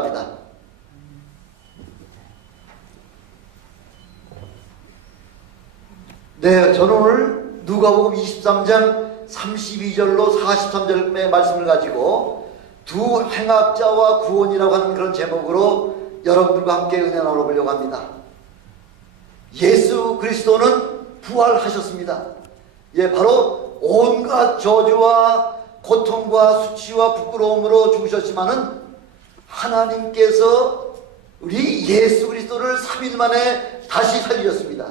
합니다. 네, 저는 오늘 누가복음 23장 32절로 43절의 말씀을 가지고 두 행악자와 구원이라고 하는 그런 제목으로 여러분들과 함께 은혜 나눠보려고 합니다. 예수 그리스도는 부활하셨습니다. 예, 바로 온갖 저주와 고통과 수치와 부끄러움으로 죽으셨지만은 하나님께서 우리 예수 그리스도를 3일 만에 다시 살리셨습니다.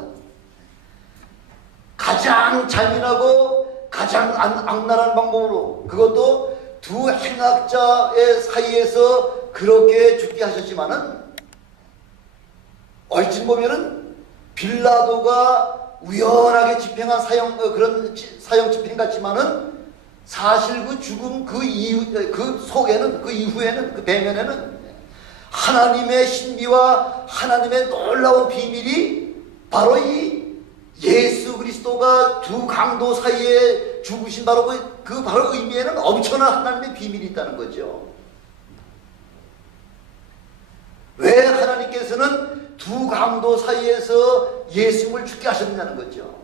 가장 잔인하고 가장 악랄한 방법으로, 그것도 두 행악자의 사이에서 그렇게 죽게 하셨지만은 얼씬 보면은 빌라도가 우연하게 집행한 그런 사형 집행 같지만은 사실 그 죽음 그 속에는, 그 이후에는, 그 배면에는 하나님의 신비와 하나님의 놀라운 비밀이 바로 이 예수 그리스도가 두 강도 사이에 죽으신 바로 그 바로 의미에는 엄청난 하나님의 비밀이 있다는 거죠. 왜 하나님께서는 두 강도 사이에서 예수님을 죽게 하셨느냐는 거죠.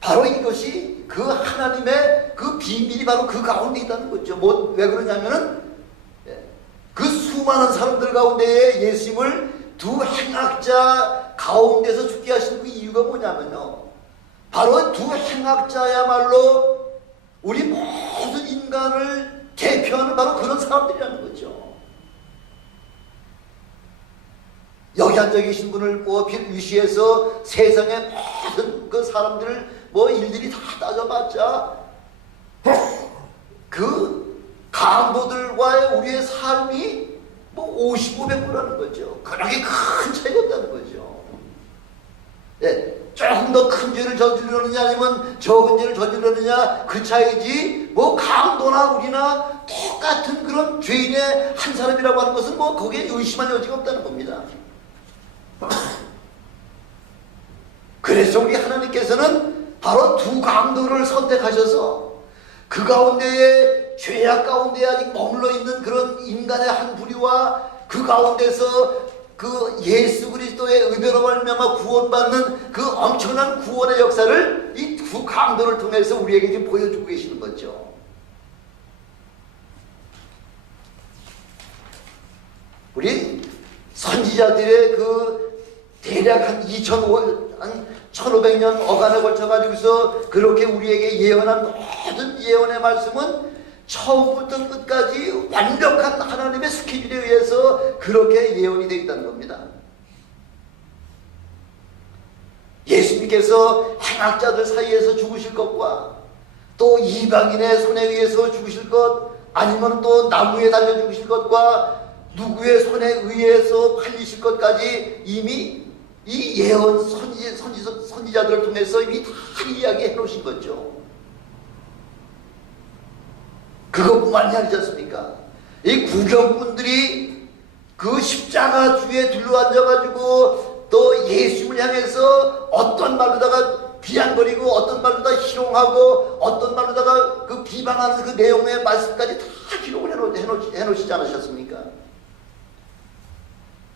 바로 이것이 그 하나님의 그 비밀이 바로 그 가운데 있다는 거죠. 왜 그러냐면은 그 수많은 사람들 가운데에 예수님을 두 행악자 가운데서 죽게 하신 그 이유가 뭐냐면요, 바로 두 행악자야말로 우리 모든 인간을 대표하는 바로 그런 사람들이라는 거죠. 여기 앉아 계신 분을 위시해서 세상의 모든 그 사람들 일들이 다 따져봤자 그 강도들과의 우리의 삶이 50, 500%라는 거죠. 그렇게 큰 차이가 없다는 거죠. 예, 조금 더 큰 죄를 저지르느냐 아니면 적은 죄를 저지르느냐 그 차이지, 강도나 우리나 똑같은 그런 죄인의 한 사람이라고 하는 것은 거기에 의심할 여지가 없다는 겁니다. 그래서 우리 하나님께서는 바로 두 강도를 선택하셔서 그 가운데에 죄악 가운데 아직 머물러 있는 그런 인간의 한 부류와 그 가운데서 그 예수 그리스도의 의대로 말미암아 구원받는 그 엄청난 구원의 역사를 이 두 강도를 통해서 우리에게 지금 보여주고 계시는 거죠. 우리 선지자들의 그 대략 한 1500년 어간에 걸쳐가지고서 그렇게 우리에게 예언한 모든 예언의 말씀은 처음부터 끝까지 완벽한 하나님의 스케줄에 의해서 그렇게 예언이 되어 있다는 겁니다. 예수님께서 행악자들 사이에서 죽으실 것과 또 이방인의 손에 의해서 죽으실 것, 아니면 또 나무에 달려 죽으실 것과 누구의 손에 의해서 팔리실 것까지 이미 이 예언 선지자들을 통해서 이미 다 이야기해 놓으신 거죠. 그것뿐만이 아니지 않습니까? 이 구경꾼들이 그 십자가 주에 둘러앉아가지고 또 예수님을 향해서 어떤 말로다가 비아냥거리고 어떤 말로다가 희롱하고 어떤 말로다가 그 비방하는 그 내용의 말씀까지 다 기록을 해놓으시지 않으셨습니까?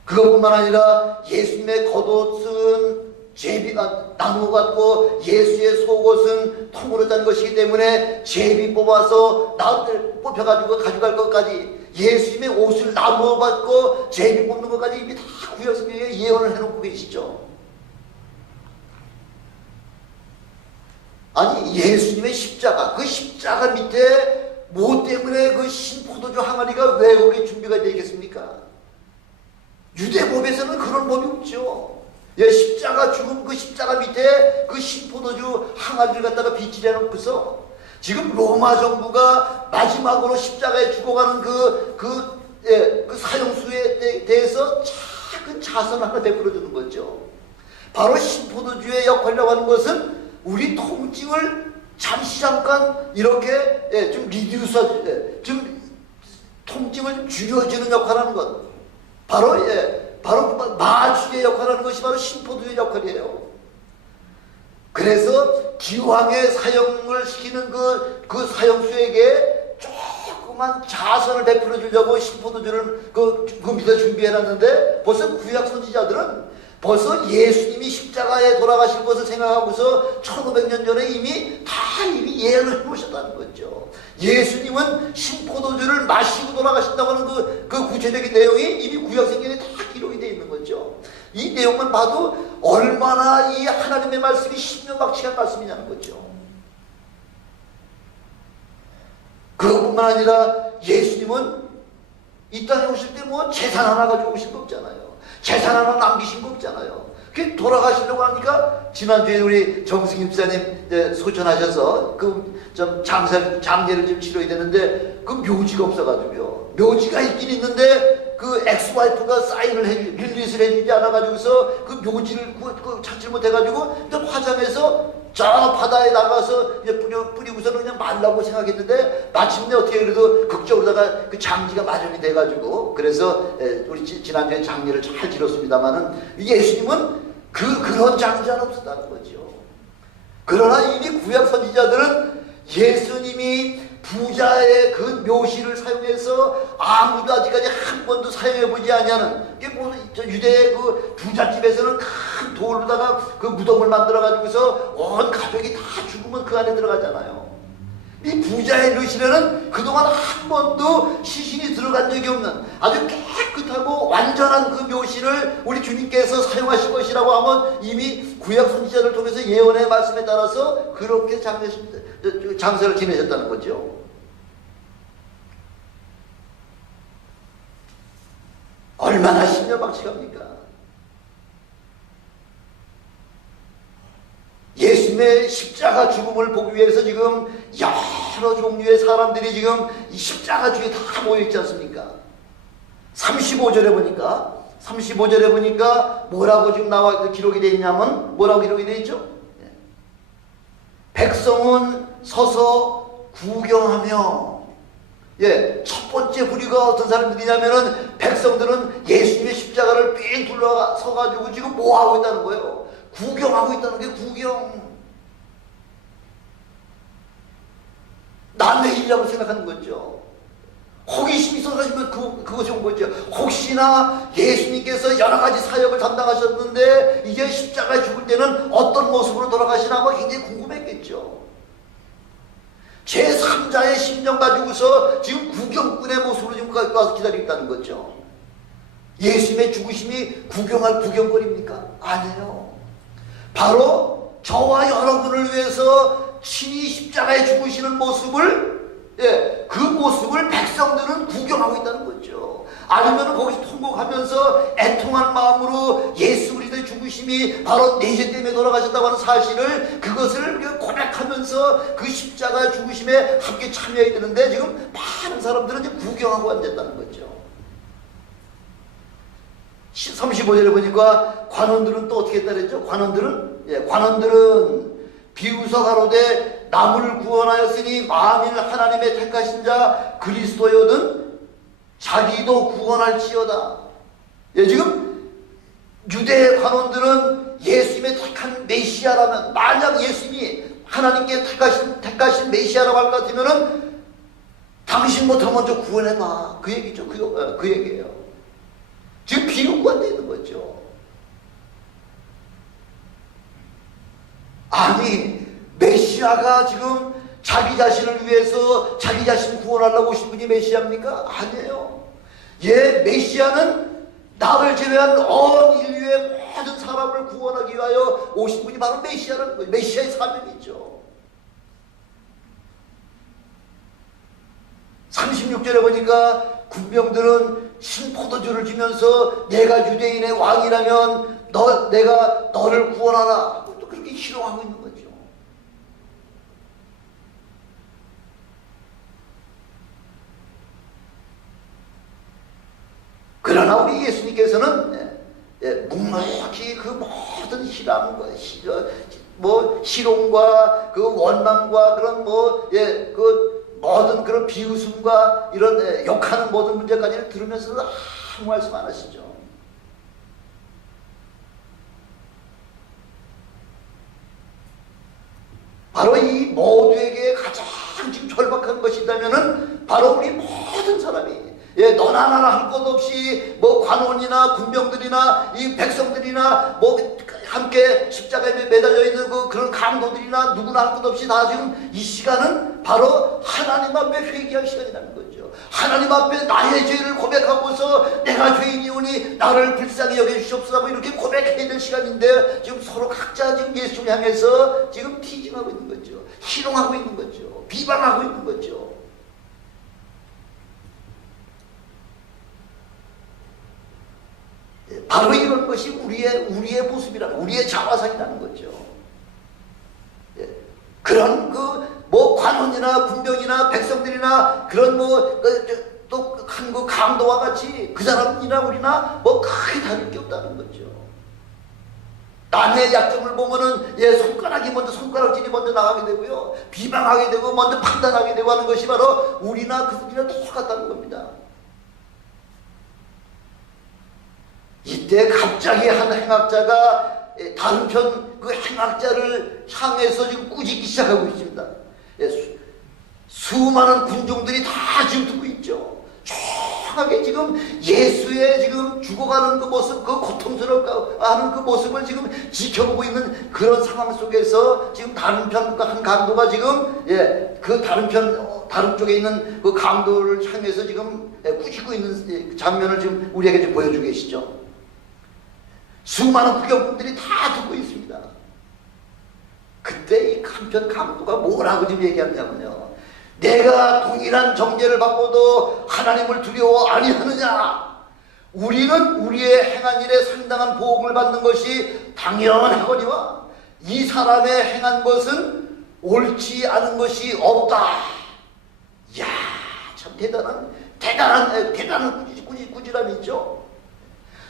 그것뿐만 아니라 예수님의 겉옷은 제비가 나무 같고 예수의 속옷은 통으로 짠 것이기 때문에 제비 뽑아서 뽑혀가지고 가져갈 것까지, 예수님의 옷을 나무 받고 제비 뽑는 것까지 이미 다 구약성경에 예언을 해놓고 계시죠. 아니, 예수님의 십자가, 그 십자가 밑에 뭐 때문에 그 신포도주 항아리가 왜 거기 준비가 되어 있겠습니까? 유대법에서는 그런 법이 없죠. 십자가 죽음 그 십자가 밑에 그 신포도주 항아리를 갖다가 빗질해 놓고서 지금 로마 정부가 마지막으로 십자가에 죽어가는 그 사형수에 대해서 작은 자선을 하나 베풀어 주는 거죠. 바로 신포도주의 역할이라고 하는 것은 우리 통증을 잠깐 이렇게 좀 리듀스, 좀 통증을 줄여주는 역할을 하는 것, 바로 마주의 역할을 하는 것이 바로 신포도의 역할이에요. 그래서 기왕에 사형을 시키는 그 사형수에게 그만 자선을 베풀어 주려고 신포도주를 그 밑에 준비해놨는데 벌써 구약 선지자들은 벌써 예수님이 십자가에 돌아가실 것을 생각하고서 1500년 전에 이미 예언을 해놓으셨다는 거죠. 예수님은 신포도주를 마시고 돌아가신다고 하는 그 구체적인 내용이 이미 구약성경에 다 기록이 되어 있는 거죠. 이 내용만 봐도 얼마나 이 하나님의 말씀이 신명박치한 말씀이냐는 거죠. 그것뿐만 아니라 예수님은 이 땅에 오실 때 뭐 재산 하나 가지고 오신 거 없잖아요. 재산 하나 남기신 거 없잖아요. 그 돌아가시려고 하니까 지난주에 우리 정승희 집사님 소천하셔서 그 좀 장례를 좀 치러야 되는데 그 묘지가 없어가지고요. 묘지가 있긴 있는데 그 엑스와이프가 사인을 릴리스를 해주지 않아가지고서 그 묘지를 찾지 못해가지고 화장해서 저 바다에 나가서 뿌리고서는 그냥 말라고 생각했는데 마침내 어떻게 그래도 극적으로다가 그 장지가 마련이 돼가지고 그래서 우리 지난주에 장례를 잘 치렀습니다만은 예수님은 그런 장지는 없었다는 거죠. 그러나 이미 구약 선지자들은 예수님이 부자의 그 묘시를 사용해서 아무도 아직까지 한 번도 사용해보지 않냐는 게 뭐 유대의 그 부잣집에서는 큰 돌로다가 그 무덤을 만들어가지고서 온 가족이 다 죽으면 그 안에 들어가잖아요. 이 부자의 묘시에는 그동안 한 번도 시신이 들어간 적이 없는 아주 깨끗하고 완전한 그 묘시를 우리 주님께서 사용하실 것이라고 하면 이미 구약 선지자를 통해서 예언의 말씀에 따라서 그렇게 장세를 지내셨다는 거죠. 얼마나 신명박치합니까? 예수님의 십자가 죽음을 보기 위해서 지금 여러 종류의 사람들이 지금 이 십자가 주위에 다 모여있지 않습니까? 35절에 보니까 뭐라고 지금 기록이 되어 있냐면 뭐라고 기록이 되어 있죠? 백성은 서서 구경하며 첫 번째 부류가 어떤 사람들이냐면은 백성들은 예수님의 십자가를 삥 둘러서가지고 지금 뭐 하고 있다는 거예요? 구경하고 있다는 게 구경. 남의 일이라고 생각하는 거죠. 호기심이 있어가지고 그것이 온 거죠. 혹시나 예수님께서 여러 가지 사역을 담당하셨는데 이제 십자가에 죽을 때는 어떤 모습으로 돌아가시나 굉장히 궁금했겠죠. 제3자의 심정 가지고서 지금 구경꾼의 모습으로 지금 와서 기다리고 있다는 거죠. 예수님의 죽으심이 구경할 구경거리입니까? 아니에요. 바로 저와 여러분을 위해서 친히 십자가에 죽으시는 모습을 그 모습을 백성들은 구경하고 있다는 거죠. 아니면 거기서 통곡하면서 애통한 마음으로 예수 그리스도의 죽으심이 바로 내 죄 때문에 돌아가셨다고 하는 사실을 그것을 고백하면서 그 십자가 죽으심에 함께 참여해야 되는데 지금 많은 사람들은 이제 구경하고 앉았다는 거죠. 35절에 보니까 관원들은 또 어떻게 했다 그랬죠? 관원들은 비웃어 가로되 남을 구원하였으니 만일 하나님의 택하신 자 그리스도여든 자기도 구원할지어다. 지금 유대의 관원들은 예수님의 택한 메시아라면 만약 예수님이 하나님께 택하신 메시아라고 할 것 같으면은 당신부터 먼저 구원해봐. 그 얘기죠. 그 얘기예요. 지금 비웃고 앉아 있는 거죠. 아니 메시아가 지금 자기 자신을 위해서 자기 자신 구원하려고 오신 분이 메시아입니까? 아니에요. 메시아는 나를 제외한 온 인류의 모든 사람을 구원하기 위하여 오신 분이 바로 메시아라는 거예요. 메시아의 사명이죠. 36절에 보니까 군병들은 신포도주를 주면서 내가 유대인의 왕이라면 내가 너를 구원하라. 또 그렇게 희롱하고 있는 거죠. 그러나 우리 예수님께서는 묵묵히 그 모든 희롱과 그 원망과 그런 그 모든 그런 비웃음과 이런 욕하는 모든 문제까지를 들으면서도 아무 말씀 안 하시죠. 바로 이 모두에게 가장 지금 절박한 것이 있다면은 바로 우리 모든 사람이, 예, 너나 나나 할 것 없이 뭐 관원이나 군병들이나 이 백성들이나 뭐 함께 십자가에 매달려 있는 그런 강도들이나 누구나 할 것 없이 다 지금 이 시간은 바로 하나님 앞에 회개할 시간이라는 거죠. 하나님 앞에 나의 죄를 고백하고서 내가 죄인이오니 나를 불쌍히 여겨주시옵소서 이렇게 고백해야 될 시간인데, 지금 서로 각자 지금 예수를 향해서 지금 티징하고 있는 거죠. 희롱하고 있는 거죠. 비방하고 있는 거죠. 바로 이런 것이 우리의 모습이라는, 우리의 자화상이라는 거죠. 예. 그런 뭐 관원이나 군병이나 백성들이나 그런 또 한 강도와 같이 그 사람이나 우리나 뭐 크게 다를 게 없다는 거죠. 남의 약점을 보면은 손가락질이 먼저 나가게 되고요, 비방하게 되고 먼저 판단하게 되고 하는 것이 바로 우리나 그들이나 똑같다는 겁니다. 이때 갑자기 한 행악자가 다른 편 그 행악자를 향해서 지금 꾸짖기 시작하고 있습니다. 수많은 군중들이 다 지금 듣고 있죠. 조용하게 지금 예수의 지금 죽어가는 그 모습, 그 고통스럽고 하는 그 모습을 지금 지켜보고 있는 그런 상황 속에서 지금 다른 편 한 강도가 지금, 예, 그 다른 쪽에 있는 그 강도를 향해서 지금 꾸짖고 있는 장면을 지금 우리에게 지금 보여주고 계시죠. 수많은 구경꾼들이 다 듣고 있습니다. 그때 이 한편 강도가 뭐라고 지금 얘기하냐면요, 내가 동일한 정죄를 받고도 하나님을 두려워 아니하느냐? 우리는 우리의 행한 일에 상당한 보응을 받는 것이 당연하거니와 이 사람의 행한 것은 옳지 않은 것이 없다. 이야, 참 대단한 꾸지람이죠.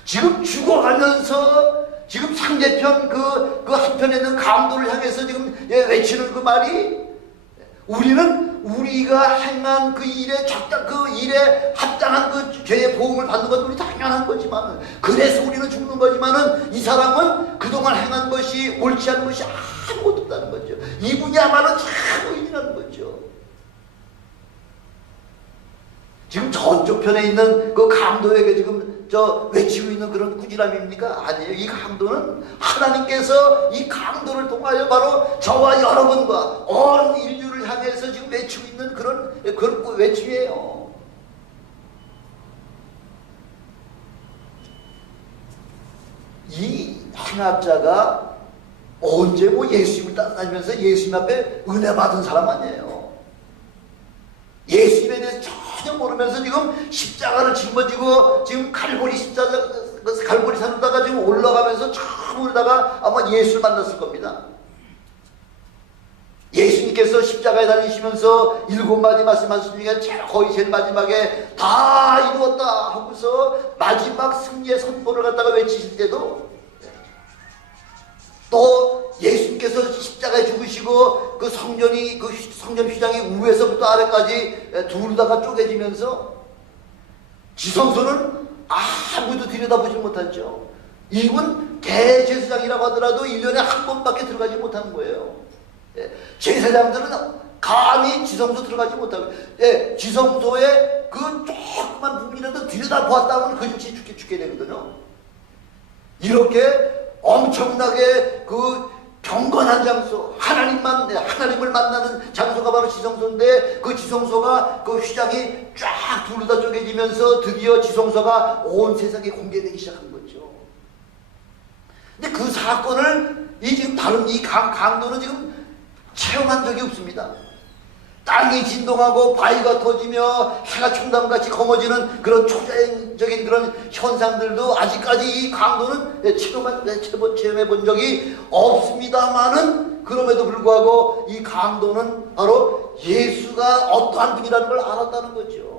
지금 죽어가면서 지금 상대편 그 한편에 있는 강도를 향해서 지금 외치는 그 말이, 우리는 우리가 행한 그 일에 합당한 그 죄의 보응을 받는 것도 우리 당연한 거지만, 그래서 우리는 죽는 거지만은 이 사람은 그동안 행한 것이 옳지 않은 것이 아무것도 없다는 거죠. 이분이야말로 참의인이라는 거죠. 지금 저쪽 편에 있는 그 강도에게 지금 외치고 있는 그런 꾸지람입니까? 아니에요. 이 강도는 하나님께서 이 강도를 통하여 바로 저와 여러분과 온 인류를 향해서 지금 외치고 있는 그런 외침이에요. 이 행악자가 언제 뭐 예수님을 따라다니면서 예수님 앞에 은혜 받은 사람 아니에요. 예수님에 대해서 전혀 모르면서 지금 십자가를 짊어지고 지금 갈보리 산에다가 지금 올라가면서 처음 오르다가 아마 예수를 만났을 겁니다. 예수님께서 십자가에 달리시면서 7마디 말씀하신 중에 거의 제일 마지막에 다 이루었다 하고서 마지막 승리의 선포를 갖다가 외치실 때도, 또 예수님께서 십자가에 죽으시고 그 성전 휘장이 위에서부터 아래까지 둘 다가 쪼개지면서 지성소는 아무도 들여다보지 못했죠. 이분 대제사장이라고 하더라도 1년에 한 번밖에 들어가지 못하는 거예요. 제사장들은 감히 지성소 들어가지 못하고, 지성소에 그 조그만 부분이라도 들여다보았다 하면 그 즉시 죽게 되거든요. 이렇게 엄청나게 그 경건한 장소, 하나님을 만나는 장소가 바로 지성소인데, 그 지성소가 그 휘장이 쫙 둘로 다 쪼개지면서 드디어 지성소가 온 세상에 공개되기 시작한 거죠. 근데 그 사건을 지금 다른 이 강도는 지금 체험한 적이 없습니다. 땅이 진동하고 바위가 터지며 해가 총담같이 검어지는 그런 초자연적인 그런 현상들도 아직까지 이 강도는 체험해 본 적이 없습니다만은, 그럼에도 불구하고 이 강도는 바로 예수가 어떠한 분이라는 걸 알았다는 거죠.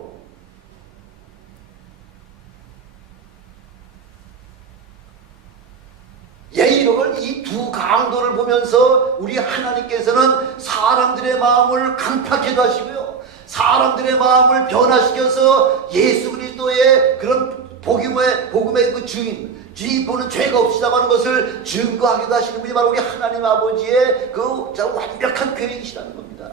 이런 이 두 강도를 보면서 우리 하나님께서는 사람들의 마음을 강팍하게 하시고요, 사람들의 마음을 변화시켜서 예수 그리스도의 그런 복음의 그 주인 보는 죄가 없으시다고 하는 것을 증거하기도 하시는 분이 바로 우리 하나님 아버지의 그 완벽한 계획이시라는 겁니다.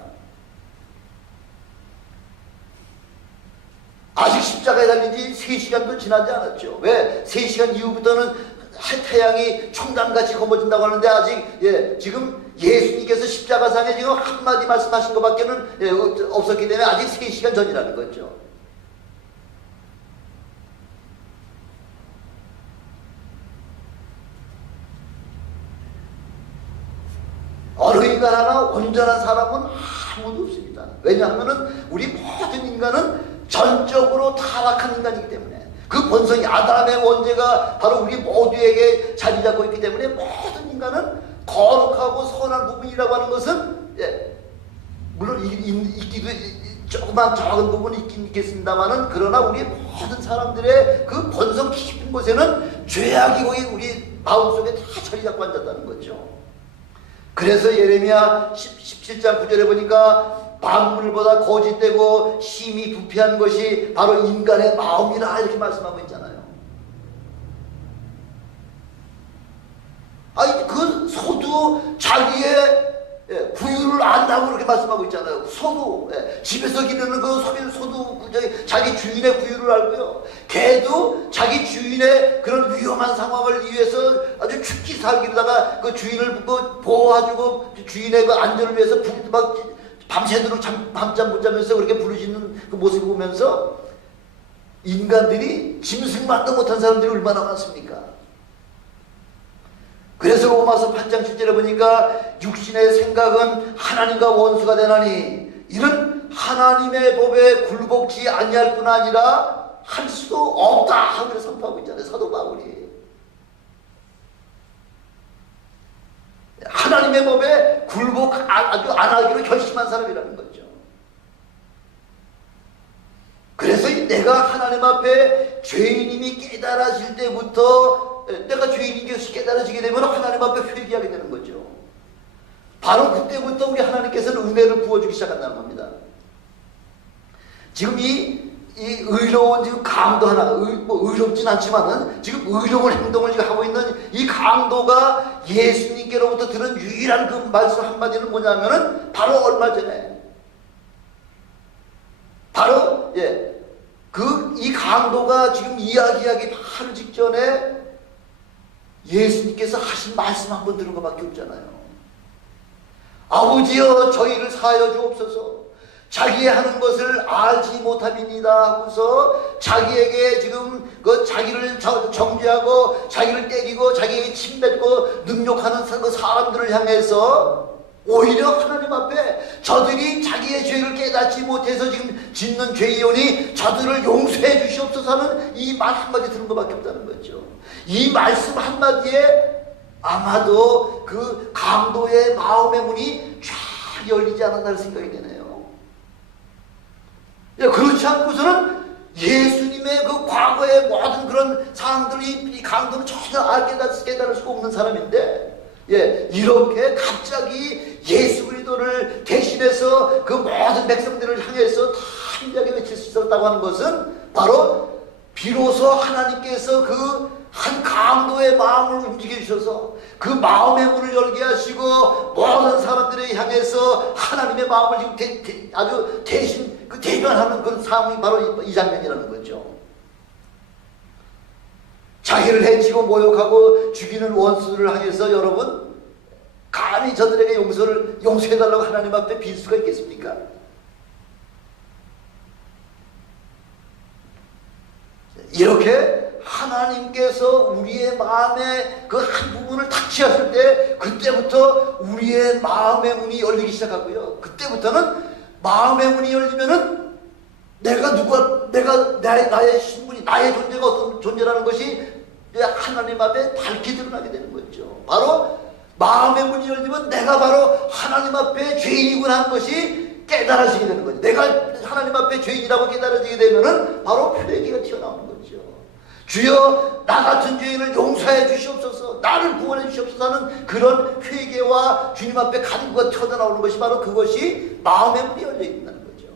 아직 십자가에 달린 지 3시간도 지나지 않았죠. 왜? 3시간 이후부터는 태양이 총단같이 검어진다고 하는데 아직 지금 예수님께서 십자가상에 지금 한마디 말씀하신 것밖에는 없었기 때문에 아직 3시간 전이라는 거죠. 어느 인간 하나 온전한 사람은 아무도 없습니다. 왜냐하면 우리 모든 인간은 전적으로 타락한 인간이기 때문에 그 본성이 아담의 원죄가 바로 우리 모두에게 자리 잡고 있기 때문에 모든 인간은 거룩하고 선한 부분이라고 하는 것은 물론 있기도 조그만 작은 부분이 있긴 있겠습니다만은 그러나 우리 모든 사람들의 그 본성 깊은 곳에는 죄악이 거의 우리 마음속에 다 자리 잡고 앉았다는 거죠. 그래서 예레미야 17장 9절에 보니까 만물보다 거짓되고 심히 부패한 것이 바로 인간의 마음이라 이렇게 말씀하고 있잖아요. 아니 그 소도 자기의 구유를 안다고 그렇게 말씀하고 있잖아요. 소도 집에서 기르는 그 소도 자기 주인의 구유를 알고요. 개도 자기 주인의 그런 위험한 상황을 위해서 아주 죽기 살기로다가 그 주인을 보호해주고 주인의 그 안전을 위해서 막 밤새도록 밤잠 못 자면서 그렇게 부르짖는 그 모습을 보면서 인간들이 짐승만도 못한 사람들이 얼마나 많습니까? 그래서 로마서 8장 7절에 보니까 육신의 생각은 하나님과 원수가 되나니 이는 하나님의 법에 굴복지 아니할 뿐 아니라 할 수도 없다 하고 선포하고 있잖아요. 사도 바울이 하나님의 법에 굴복 아주 안 하기로 결심한 사람이라는 거죠. 그래서 내가 하나님 앞에 죄인임이 깨달아질 때부터 내가 죄인인 것이 깨달아지게 되면 하나님 앞에 회개하게 되는 거죠. 바로 그때부터 우리 하나님께서는 은혜를 부어주기 시작한다는 겁니다. 지금 이 의로운 지금 강도 하나, 의롭진 않지만은 지금 의로운 행동을 지금 하고 있는 이 강도가 예수님께로부터 들은 유일한 그 말씀 한마디는 뭐냐면은 바로 얼마 전에 바로 이 강도가 지금 이야기하기 바로 직전에 예수님께서 하신 말씀 한 번 들은 것밖에 없잖아요. 아버지여 저희를 사하여 주옵소서 자기의 하는 것을 알지 못함이니이다 하고서 자기에게 지금 그 자기를 정죄하고 자기를 때리고 자기에게 침뱉고 능욕하는 그 사람들을 향해서 오히려 하나님 앞에 저들이 자기의 죄를 깨닫지 못해서 지금 짓는 죄이오니 저들을 용서해 주시옵소서 하는 이 말 한마디 들은 것밖에 없다는 거죠. 이 말씀 한마디에 아마도 그 강도의 마음의 문이 쫙 열리지 않았나 생각이 되네요. 그렇지 않고서는 예수님의 그 과거의 모든 그런 사항들이 이 강도는 전혀 깨달을 수가 없는 사람인데 이렇게 갑자기 예수 그리스도를 대신해서 그 모든 백성들을 향해서 담대하게 외칠 수 있었다고 하는 것은 바로 비로소 하나님께서 그 한 강도의 마음을 움직여 주셔서 그 마음의 문을 열게 하시고 모든 사람들을 향해서 하나님의 마음을 지금 아주 대신 그 대변하는 그런 상황이 바로 이 장면이라는 거죠. 자기를 해치고 모욕하고 죽이는 원수들을 향해서 여러분 감히 저들에게 용서해달라고 하나님 앞에 빌 수가 있겠습니까? 이렇게 하나님께서 우리의 마음의 그 한 부분을 탁취하실 때 그때부터 우리의 마음의 문이 열리기 시작하고요. 그때부터는 마음의 문이 열리면은 나의 신분이 나의 존재가 어떤 존재라는 것이 하나님 앞에 밝게 드러나게 되는 거죠. 바로 마음의 문이 열리면 내가 바로 하나님 앞에 죄인이구나 하는 것이 깨달아지게 되는 거죠. 내가 하나님 앞에 죄인이라고 깨달아지게 되면은 바로 회개가 튀어나오는 거죠. 주여 나 같은 죄인을 용서해 주시옵소서 나를 구원해 주시옵소서 하는 그런 회개와 주님 앞에 간구가 튀어나오는 것이 바로 그것이 마음의 문이 열려 있다는 거죠.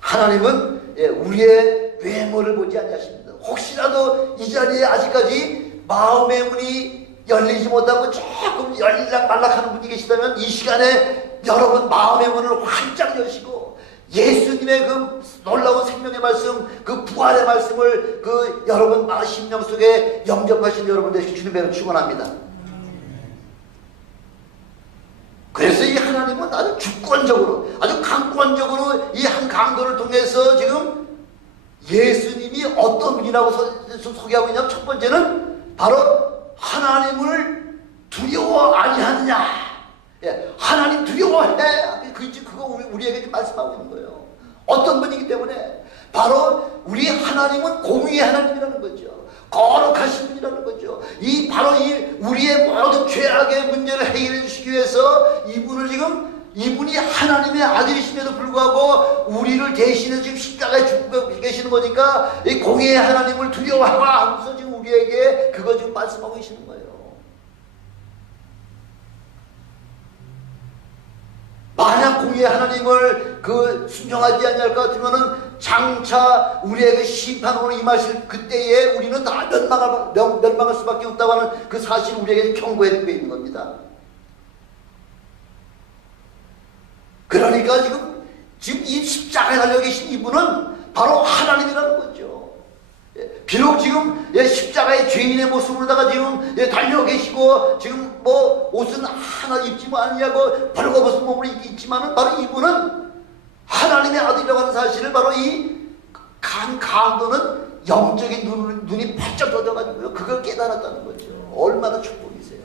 하나님은 우리의 외모를 보지 아니하십니다. 혹시라도 이 자리에 아직까지 마음의 문이 열리지 못하고 조금 열릴락 말락하는 분이 계시다면 이 시간에 여러분 마음의 문을 활짝 여시고 예수님의 그 놀라운 생명의 말씀, 그 부활의 말씀을 그 여러분 심령 속에 영접하신 여러분 되시길 주님의 축원합니다. 그래서 이 하나님은 아주 주권적으로, 아주 강권적으로 이 한 강도를 통해서 지금 예수님이 어떤 분이라고 소개하고 있냐면, 첫 번째는 바로 하나님을 두려워 아니하느냐. 예, 하나님 두려워해. 그거 우리에게 말씀하고 있는 거예요. 어떤 분이기 때문에 바로 우리 하나님은 공의의 하나님이라는 거죠. 거룩하신 분이라는 거죠. 바로 우리의 모든 죄악의 문제를 해결해 주시기 위해서 이분이 하나님의 아들이심에도 불구하고 우리를 대신해서 지금 십자가에 죽고 계시는 거니까 이 공의의 하나님을 두려워하라 하면서 지금 우리에게 그거 지금 말씀하고 계시는 거예요. 만약 공의의 하나님을 순종하지 않을 것 같으면은 장차 우리에게 심판으로 임하실 그때에 우리는 다 멸망할 수밖에 없다고 하는 그 사실을 우리에게 경고해 주고 있는 겁니다. 그러니까 지금 이 십자가에 달려 계신 이분은 바로 하나님이라는 거죠. 비록 지금 십자가의 죄인의 모습으로다가 지금 달려 계시고 지금 뭐 옷은 하나 입지 아니하고 벌거벗은 몸으로 있지만은 바로 이분은 하나님의 아들이라고 하는 사실을 바로 이 강도는 영적인 눈이 바짝 떠져가지고요. 그걸 깨달았다는 거죠. 얼마나 축복이세요.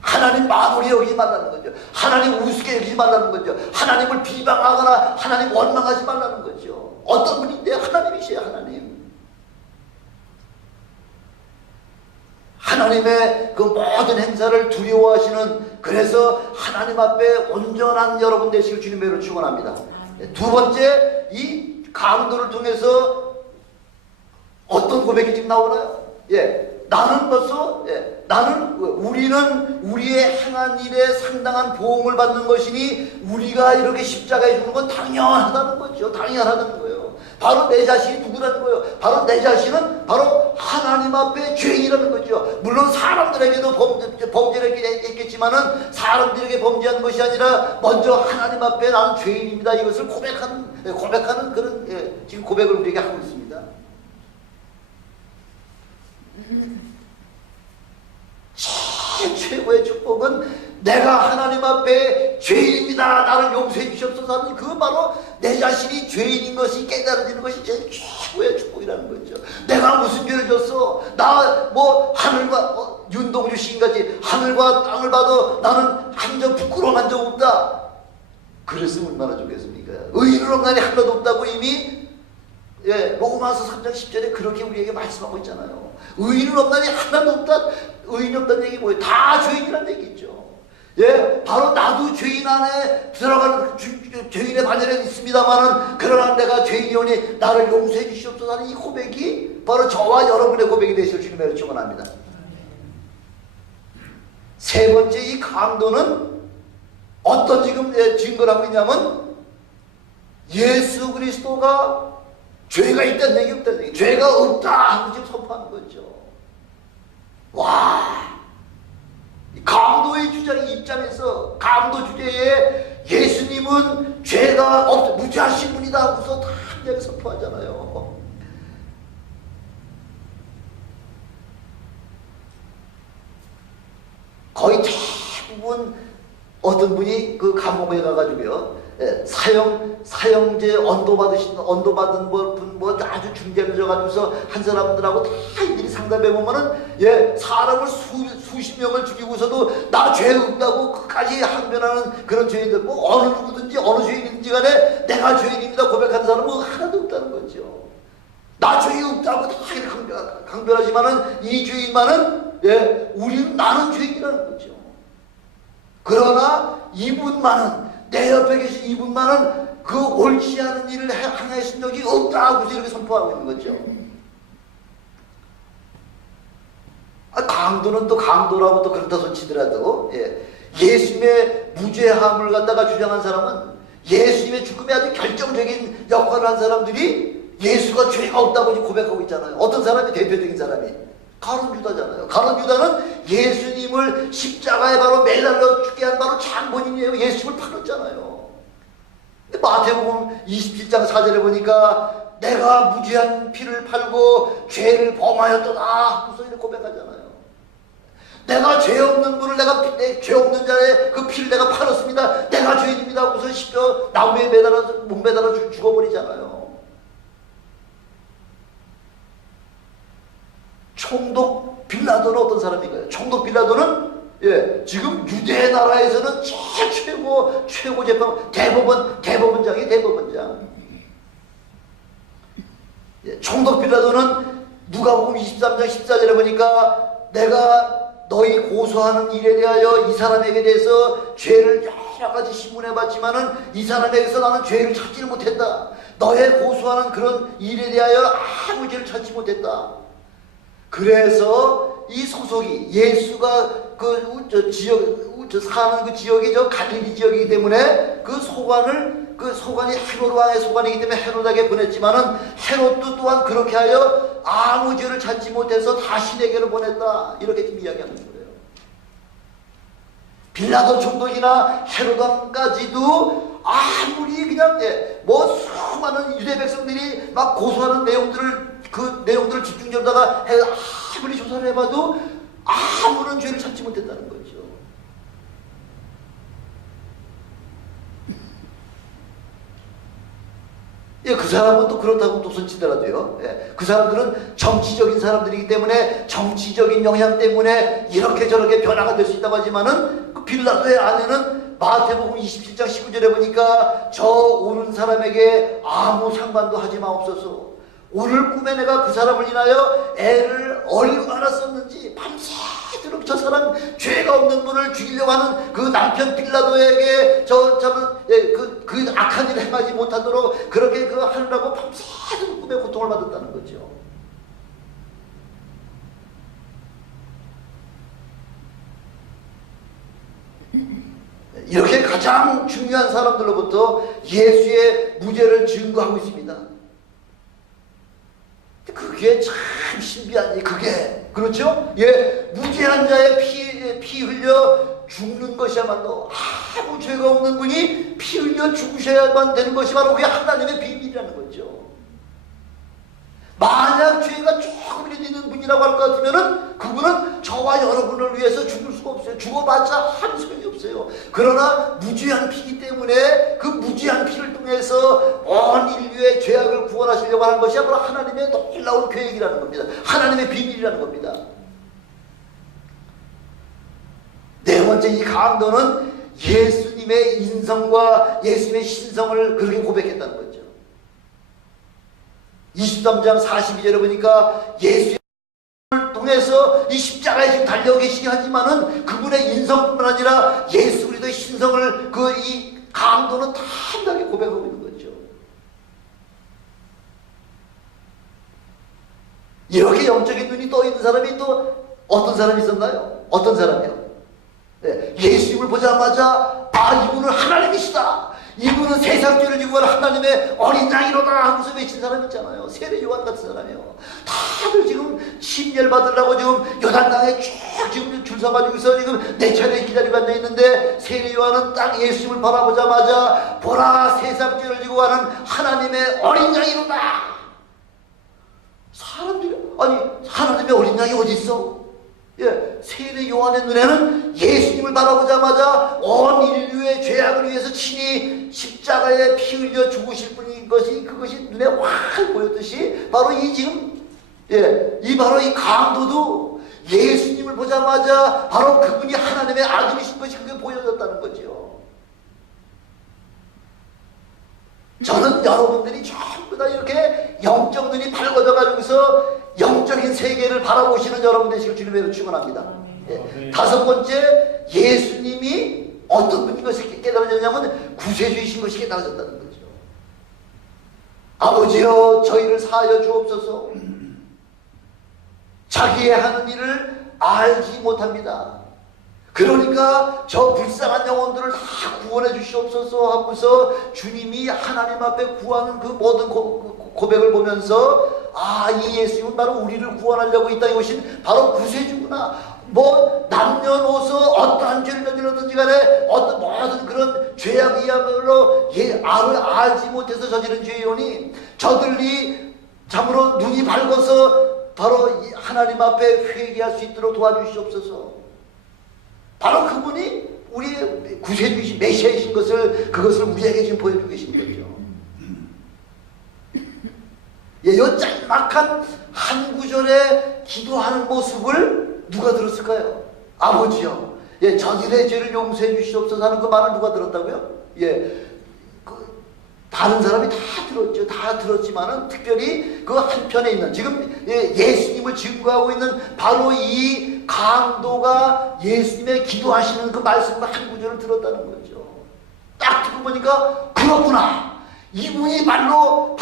하나님 마무리 여기지 말라는 거죠. 하나님 우습게 여기지 말라는 거죠. 하나님을 비방하거나 하나님 원망하지 말라는 거죠. 어떤 분인데 하나님이세요. 하나님의 그 모든 행사를 두려워하시는, 그래서 하나님 앞에 온전한 여러분 되시길 주님으로 축원합니다. 두 번째, 이 강도를 통해서 어떤 고백이 지금 나오나요? 우리는 우리의 행한 일에 상당한 보응을 받는 것이니 우리가 이렇게 십자가에 죽는 건 당연하다는 거죠. 당연하다는 거예요. 바로 내 자신이 누구라는 거예요. 바로 내 자신은 바로 하나님 앞에 죄인이라는 거죠. 물론 사람들에게도 범죄를 했겠지만은 사람들에게 범죄한 것이 아니라 먼저 하나님 앞에 나는 죄인입니다. 이것을 고백하는 그런 지금 고백을 우리에게 하고 있습니다. 최고의 축복은 내가 하나님 앞에 죄인입니다. 나를 용서해 주시옵소서 하는 그 바로 내 자신이 죄인인 것이 깨달아지는 것이 제일 최고의 축복이라는 거죠. 내가 무슨 죄를 졌어? 나 하늘과 윤동주 시인같이 하늘과 땅을 봐도 나는 한 점 부끄러워한 적 없다. 그랬으면 얼마나 좋겠습니까? 의인은 없나니 하나도 없다고 이미 로마서 3장 10절에 그렇게 우리에게 말씀하고 있잖아요. 의인은 없나니 하나도 없다. 의인이 없다는 얘기 뭐예요? 다 죄인이라는 얘기죠. 바로 나도 죄인 안에 들어가는 죄인의 반열에 있습니다만은 그러나 내가 죄인이오니 나를 용서해 주시옵소서 하는 이 고백이 바로 저와 여러분의 고백이 되실 주님을 축원합니다. 세 번째, 이 강도는 어떤 지금 증거를 하고 있냐면 예수 그리스도가 죄가 있다는 얘기 없다는 얘기, 죄가 없다 하고 지금 선포하는 거죠. 와, 강도의 입장에서 강도 주제에 예수님은 죄가 무죄하신 분이다 하고서 다 이야기 선포하잖아요. 거의 대부분 어떤 분이 그 감옥에 가가지고요, 사형제 언도받은 분 아주 중대를 져가지고서 한 사람들하고 다 일일이 상담해 보면은 사람을 수십 명을 죽이고서도 나 죄 없다고 끝까지 항변하는 그런 죄인들, 어느 누구든지 어느 죄인인지 간에 내가 죄인입니다 고백하는 사람은 하나도 없다는 거죠. 나 죄 없다고 다 이렇게 강변하지만은 이 죄인만은 나는 죄인이라는 거죠. 그러나 이분만은, 내 옆에 계신 이분만은 그 옳지 않은 일을 행하신 적이 없다고 이렇게 선포하고 있는 거죠. 강도는 또 강도라고 또 그렇다 손치더라도 예수님의 무죄함을 갖다가 주장한 사람은 예수님의 죽음에 아주 결정적인 역할을 한 사람들이 예수가 죄가 없다고 고백하고 있잖아요. 어떤 사람이 대표적인 사람이 가룟 유다잖아요. 가룟 유다는 예수님을 십자가에 바로 매달려 죽게 한 바로 장본인이에요. 예수님을 팔았잖아요. 마태복음 27장 4절에 보니까 내가 무죄한 피를 팔고 죄를 범하였도다 하고서 이렇게 고백하잖아요. 내가 죄 없는 분을 죄 없는 자의 그 피를 내가 팔았습니다. 내가 죄인입니다 하고서 십자가 나무에 못 매달아 죽어버리잖아요. 총독 빌라도는 어떤 사람인가요? 총독 빌라도는 지금 유대 나라에서는 최고 재판 대법원장이 대법원장. 총독 빌라도는 누가복음 23장 14절에 보니까 내가 너희 고소하는 일에 대하여 이 사람에게 대해서 죄를 여러 가지 신문해봤지만은 이 사람에게서 나는 죄를 찾지를 못했다. 너의 고소하는 그런 일에 대하여 아무 죄를 찾지 못했다. 그래서 이 소속이 예수가 사는 그 지역이 갈릴리 지역이기 때문에 그 소관이 헤롯 왕의 소관이기 때문에 헤롯에게 보냈지만은 헤롯도 또한 그렇게 하여 아무 죄를 찾지 못해서 다시 내게로 보냈다. 이렇게 지금 이야기하는 거예요. 빌라도 총독이나 헤롯 왕까지도 아무리 그냥 수많은 유대 백성들이 막 고소하는 내용들을 집중적으로다가 아무리 조사를 해봐도 아무런 죄를 찾지 못했다는 거죠. 그 사람은 또 그렇다고 또 손치더라도요. 그 사람들은 정치적인 사람들이기 때문에 정치적인 영향 때문에 이렇게 저렇게 변화가 될 수 있다고 하지만은 그 빌라도의 아내는 마태복음 27장 19절에 보니까 저 오는 사람에게 아무 상관도 하지 마옵소서. 오늘 꿈에 내가 그 사람을 인하여 애를 얼마나 썼는지 밤새도록 저 사람 죄가 없는 분을 죽이려고 하는 그 남편 빌라도에게 그 악한 일을 행하지 못하도록 그렇게 하느라고 밤새도록 꿈에 고통을 받았다는 거죠. 이렇게 가장 중요한 사람들로부터 예수의 무죄를 증거하고 있습니다. 그게 참 신비한 일, 그게 그렇죠? 무죄한 자의 피 흘려 죽는 것이야말로 아무 죄가 없는 분이 피 흘려 죽으셔야만 되는 것이 바로 그게 하나님의 비밀이라는 거죠. 만약 죄가 조금이라도 있는 분이라고 할 것 같으면은 그분은 저와 여러분을 위해서 죽을 수가 없어요. 죽어봤자 한 소용이 없어요. 그러나 무죄한 피이기 때문에 그 무죄한 피를 통해서 온 인류의 죄악을 구원하시려고 하는 것이 바로 하나님의 놀라운 계획이라는 겁니다. 하나님의 비밀이라는 겁니다. 네 번째, 이 강도는 예수님의 인성과 예수님의 신성을 그렇게 고백했다는 거죠. 23장 42절에 보니까 예수를 통해서 이 십자가에 지금 달려 계시긴 하지만은 그분의 인성뿐만 아니라 예수 그리스도의 신성을 이 강도는 담대하게 고백하고 있는 거죠. 이렇게 영적인 눈이 떠 있는 사람이 또 어떤 사람이 있었나요? 어떤 사람이요? 예수님을 보자마자 이분은 하나님이시다. 이분은 세상죄를 지고 가는 하나님의 어린 양이로다 하면서 외친 사람 있잖아요. 세례 요한 같은 사람이요. 다들 지금 침례를 받으려고 지금 요단강에 쭉 지금 줄 서가지고 있어 지금 내 차례 기다리고 앉아 있는데 세례 요한은 딱 예수님을 바라보자마자 보라 세상죄를 지고 가는 하나님의 어린 양이로다. 사람들이 하나님의 어린 양이 어디 있어? 세례 요한의 눈에는 예수님을 바라보자마자 온 인류의 죄악을 위해서 친히 십자가에 피 흘려 죽으실 분인 그것이 눈에 확 보였듯이 바로 바로 이 강도도 예수님을 보자마자 바로 그분이 하나님의 아들이신 것이 그게 보여졌다는 거죠. 저는 여러분들이 전부 다 이렇게 영적 눈이 밝아져 가지고서 영적인 세계를 바라보시는 여러분 되시길 주님으로 축원합니다. 다섯 번째, 예수님이 어떤 분인 것이 깨달아졌냐면 구세주이신 것이 깨달아졌다는 거죠. 아버지여 저희를 사하여 주옵소서. 자기의 하는 일을 알지 못합니다. 그러니까 저 불쌍한 영혼들을 다 구원해 주시옵소서 하고서 주님이 하나님 앞에 구하는 그 모든 고백을 보면서 이 예수님은 바로 우리를 구원하려고 이 땅에 오신 바로 구세주구나. 뭐 남녀노소 어떠한 죄를 저질렀든지 간에 어떤 모든 그런 죄악이야말로 알지 못해서 저지른 죄이오니 저들이 참으로 눈이 밝아서 바로 하나님 앞에 회개할 수 있도록 도와주시옵소서. 바로 그분이 우리의 구세주이신 메시아이신 것을 그것을 우리에게 지금 보여주고 계신 거죠. 이 짤막한 한 구절에 기도하는 모습을 누가 들었을까요? 아버지요, 저들의 죄를 용서해 주시옵소서 하는 그 말을 누가 들었다고요? 다른 사람이 다 들었죠. 다 들었지만은 특별히 그 한편에 있는 지금 예수님을 증거하고 있는 바로 이 강도가 예수님의 기도하시는 그 말씀과 한 구절을 들었다는 거죠. 딱 듣고 보니까 그렇구나. 이분이 바로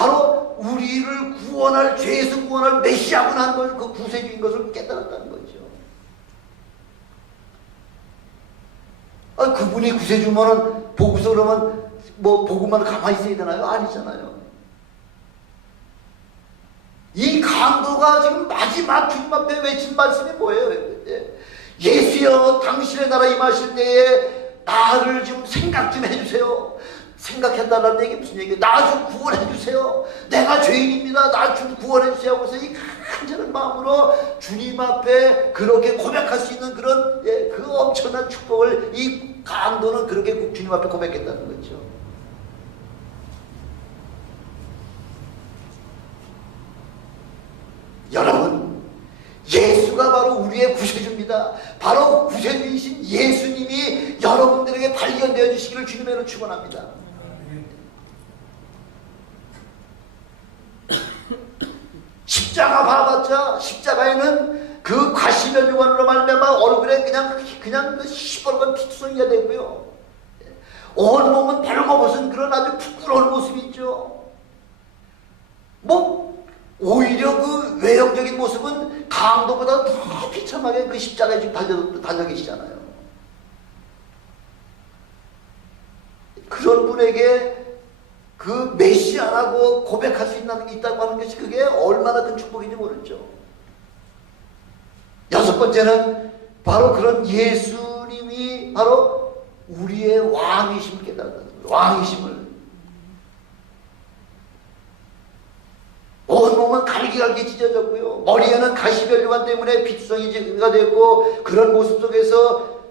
우리를 구원할, 죄에서 구원할 메시아구나 하는 걸, 그 구세주인 것을 깨달았다는 거죠. 그분이 구세주면은 보고서 그러면 뭐 보고만 가만히 있어야 되나요? 아니잖아요. 이 강도가 지금 마지막 주님 앞에 외친 말씀이 뭐예요? 예수여, 당신의 나라 임하실 때에 나를 좀 생각 좀 해주세요. 생각해달라는 얘기 무슨 얘기예요? 나 좀 구원해주세요. 내가 죄인입니다. 나 좀 구원해주세요 하고서 이 간절한 마음으로 주님 앞에 그렇게 고백할 수 있는 그런 그 엄청난 축복을 이 강도는 그렇게 주님 앞에 고백했다는 거죠. 여러분, 예수가 바로 우리의 구세주입니다. 바로 구세주이신 예수님이 여러분들에게 발견되어 주시기를 주님으로 축원합니다. 십자가 봐봤자 십자가에는 그 과시면류관으로 말미암아 얼굴에 그냥 그 시뻘건 피투성이가 되고요. 온몸은 벌거벗은 그런 아주 부끄러운 모습이 있죠. 오히려 그 외형적인 모습은 강도보다 더 비참하게 그 십자가에 지금 달려 계시잖아요. 그런 분에게 그 메시아라고 고백할 수 있다고 하는 것이 그게 얼마나 큰 축복인지 모르죠. 여섯 번째는 바로 그런 예수님이 바로 우리의 왕이심을 깨달았다는 거예요. 왕이심을. 온몸은 갈기갈기 찢어졌고요. 머리에는 가시별류관 때문에 피투성이가 됐고, 그런 모습 속에서도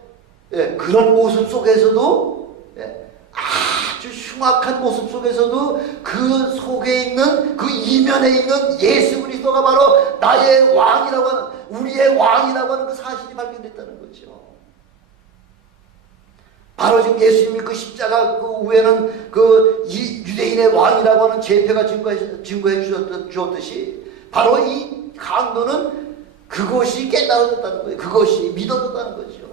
아주 흉악한 모습 속에서도 그 속에 있는 그 이면에 있는 예수 그리스도가 바로 나의 왕이라고 하는, 우리의 왕이라고 하는 그 사실이 발견됐다는 거죠. 바로 지금 예수님이 그 십자가 그 위에는 그 유대인의 왕이라고 하는 제표가 증거해 주었듯이 바로 이 강도는 그것이 깨달아졌다는 거예요. 그것이 믿어졌다는 거죠.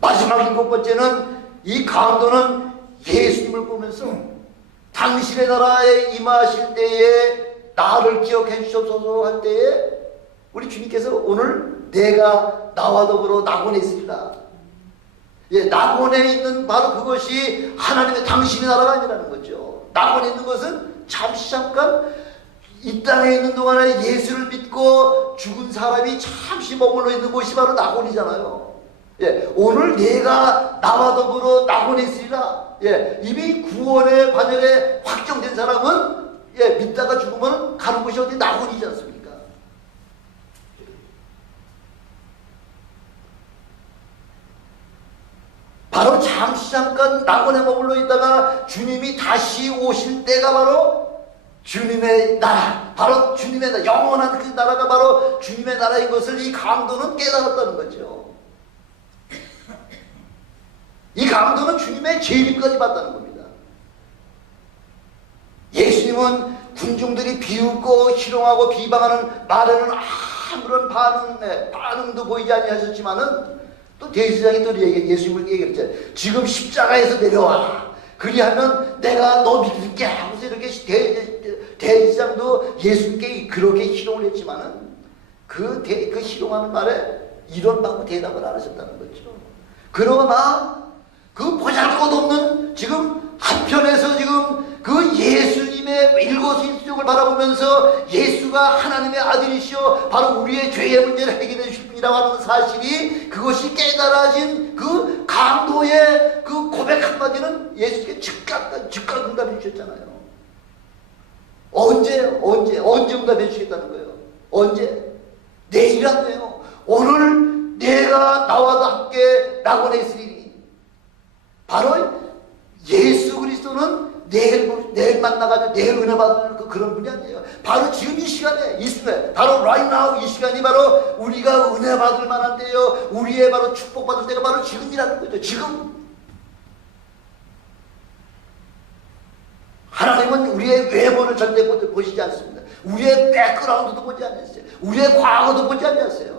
마지막 일곱 번째는 이 강도는 예수님을 보면서 당신의 나라에 임하실 때에 나를 기억해 주셔서 할 때에 우리 주님께서 오늘 내가 나와 더불어 낙원에 있으리라. 낙원에 있는 바로 그것이 하나님의 당신의 나라가 아니라는 거죠. 낙원에 있는 것은 잠깐 이 땅에 있는 동안에 예수를 믿고 죽은 사람이 잠시 머물러 있는 곳이 바로 낙원이잖아요. 오늘 내가 나와 더불어 낙원에 있으리라. 이미 구원의 반열에 확정된 사람은 믿다가 죽으면 가는 곳이 어디 낙원이지 않습니까? 바로 잠깐 낙원에 머물러 있다가 주님이 다시 오실 때가 바로 주님의 나라, 바로 주님의 나라, 영원한 그 나라가 바로 주님의 나라인 것을 이 강도는 깨달았다는 거죠. 이 강도는 주님의 재림까지 봤다는 겁니다. 예수님은 군중들이 비웃고 희롱하고 비방하는 말에는 아무런 반응도 보이지 아니하셨지만은 또 대제사장이 또 예수님을 얘기했죠. 지금 십자가에서 내려와. 그리하면 내가 너 믿을게 하고서 이렇게 대제사장도 예수님께 그렇게 희롱을 했지만은 그 희롱하는 말에 이런 방법 대답을 안 하셨다는 거죠. 그러나 그 보잘것없는 지금 한편에서 지금 그 예수님의 예수님의 일거수일투족을 바라보면서 예수가 하나님의 아들이시여 바로 우리의 죄의 문제를 해결해 주실 분이라고 하는 사실이, 그것이 깨달아진 그 강도의 그 고백 한마디는 예수께 즉각 응답해 주셨잖아요. 언제 응답해 주시겠다는 거예요? 언제? 내일이라네요. 오늘 내가 나와도 함께 낙원에 있으리니. 바로 예수 그리스도는 내일 만나가지고 내일 은혜 받을 그런 분이 아니에요. 바로 지금 이 시간에, 이 순간, 바로 right now 이 시간이 바로 우리가 은혜 받을 만한 때요, 우리의 바로 축복받을 때가 바로 지금이라는 거죠. 지금. 하나님은 우리의 외모를 절대 보시지 않습니다. 우리의 백그라운드도 보지 않았어요. 우리의 과거도 보지 않았어요.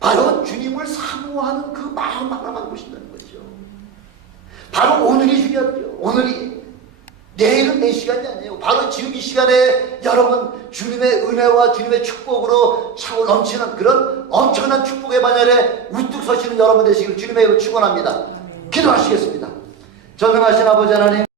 바로 주님을 사모하는 그 마음 하나만 보신다는 거죠. 바로 오늘이 중요하죠. 오늘이. 내일은 내 시간이 아니에요. 바로 지금 이 시간에 여러분 주님의 은혜와 주님의 축복으로 차고 넘치는 그런 엄청난 축복의 반열에 우뚝 서시는 여러분 되시길 주님의 이름으로 축원합니다. 기도하시겠습니다. 전능하신 아버지 하나님,